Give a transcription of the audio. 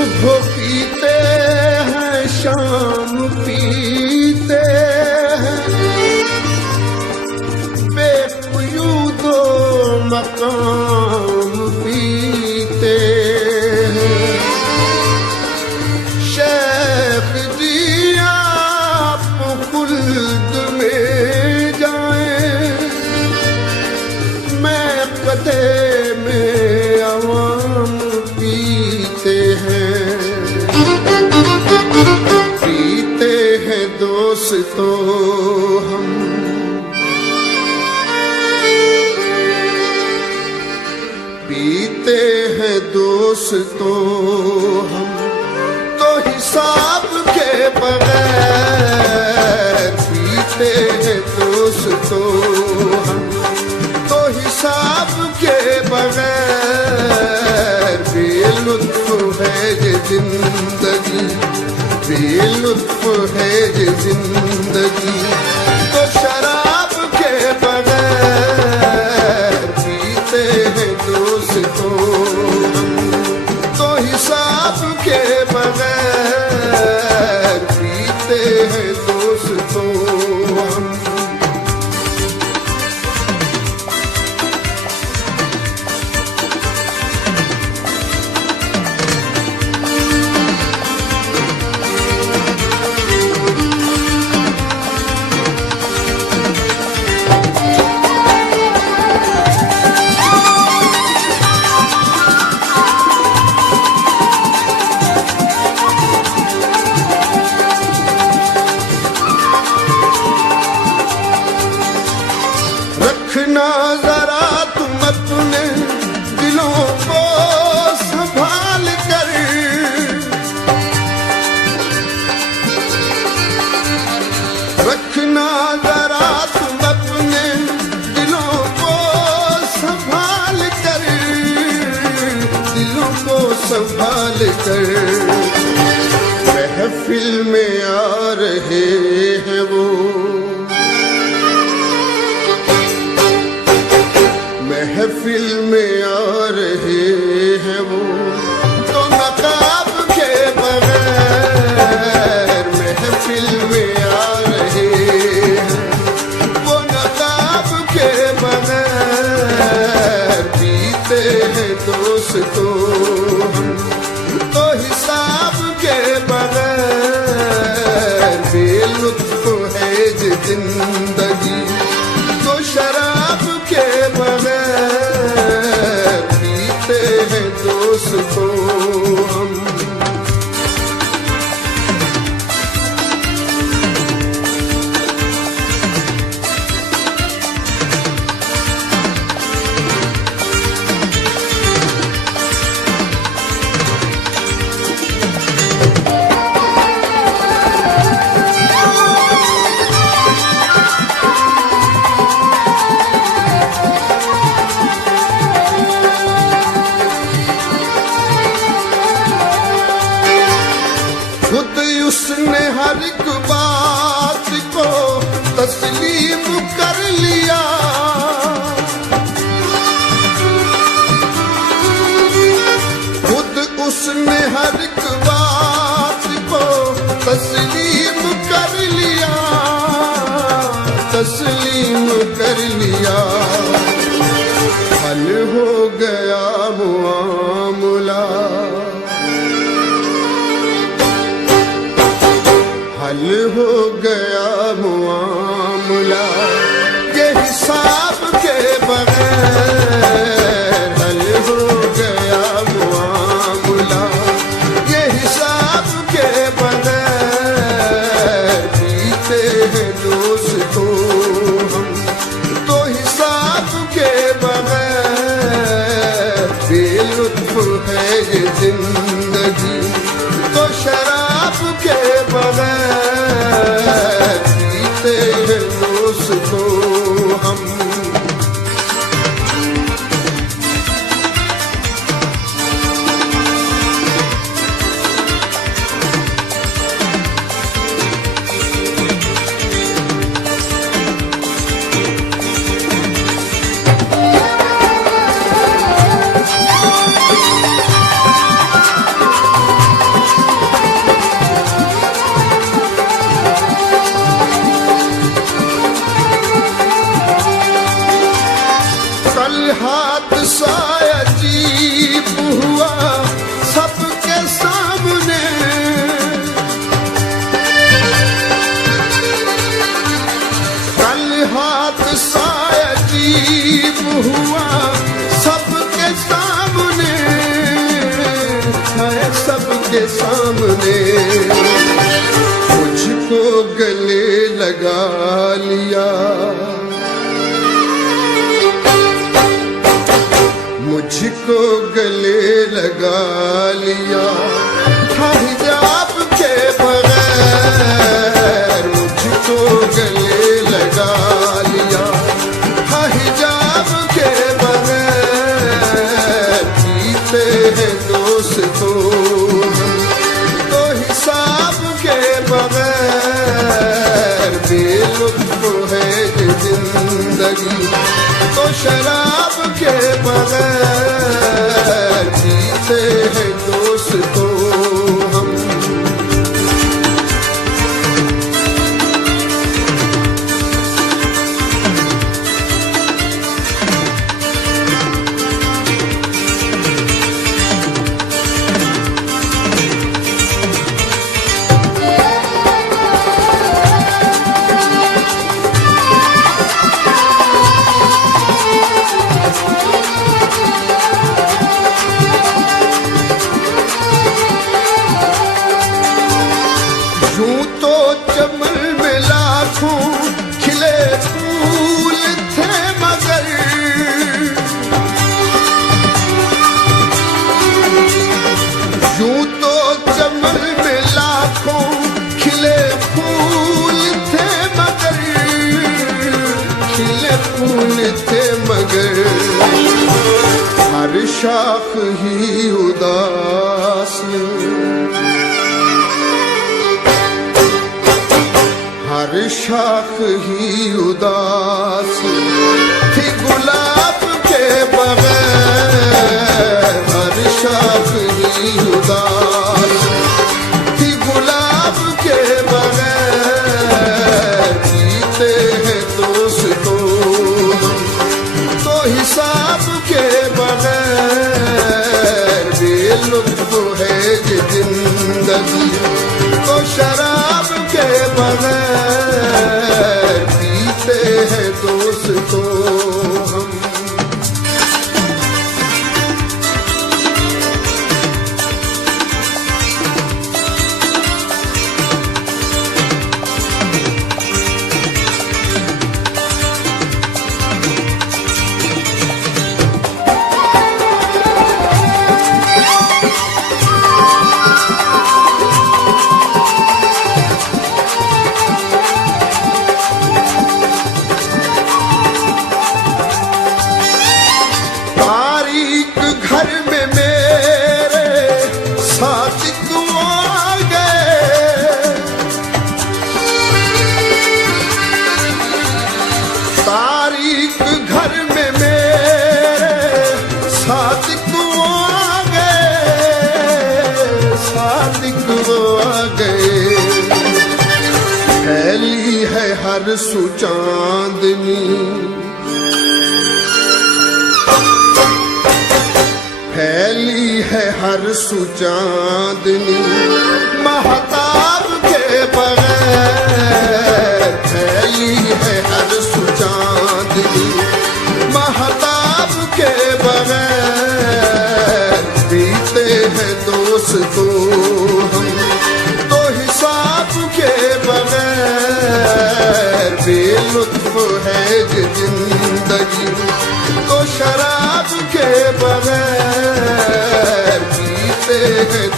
सुबह पीते हैं शाम पीते हैं, बेक़यूदो मकाम पीते हैं। शेख जी आप खुल्द में जाएं, मैं कदे में अवाम पीते हैं। पीते हैं दोस्तों हम, पीते हैं दोस्तों हम, तो हिसाब के बगैर पीते हैं दोस्तों हम, तो हिसाब के बगैर। बेलुत्फ है ये जिंदगी, बेलुत्फ है ये जिंदगी, तो शराब के बगैर पीते हैं दोस्तों हम, तो हिसाब के बगैर पीते हैं दोस्तों हम। रखना जरा तुम अपने दिलों को संभाल कर, रखना जरा तुम अपने दिलों को संभाल कर, दिलों को संभाल कर। महफिल में आ रहे हैं वो, महफिल में आ रहे हैं वो, तो नकाब के बगैर महफिल में आ रहे हैं, वो नकाब के बगैर पीते हैं दोस्तों हम, तो हिसाब के बगैर। बेलुत्फ है ये जिंदगी, तो शराब के बगैर पीते हैं दोस्तों हम। खुद उसने हर एक बात को तस्लीम कर लिया, खुद उसने हर एक बात को तस्लीम कर लिया, तस्लीम कर लिया। हल हो गया मुआमला, हल हो गया मुआमला, ये हिसाब के बगैर। हल हो गया मुआमला, ये हिसाब के बगैर पीते हैं दोस्तों हम, तो हिसाब के बगैर। बेलुत्फ है ये जिंदगी, तो शराब के बगैर पीते हैं दोस्तों हम। के सामने मुझको गले लगा लिया, मुझको गले लगा लिया, था हिजाब के बगैर मुझको गले लगा लिया, था हिजाब के बगैर जीते हैं दोस्तों हम तो हिसाब के बगैर बेलुत्फ है ये जिंदगी तो शराब के बगैर जीते हैं दोस्तों हम। यूं तो चमन में लाखों खिले फूल थे मगर यूं तो चमन में लाखों खिले फूल थे मगर खिले फूल थे मगर हर शाख ही उदास हर शाख ही उदास थी गुलाब के बगैर हर शाख ही उदास थी गुलाब के बगैर जीते हैं दोस्तों तो हिसाब के बगैर बेलुत्फ है ये जिंदगी तो शराब के बगैर पीते हैं दोस्तों हम। घर में मेरे साथिक आ गए तारीख घर में मेरे साथिक आ गए फैली है हर सु चांदनी फैली है हर सु चांदनी महताब के बगैर फैली है हर सु चांदनी महताब के बगैर बीते हैं दोस्तों हम तो हिसाब के बगैर बेलुत्फ है ये जिंदगी तो शराब के बगैर पीते हैं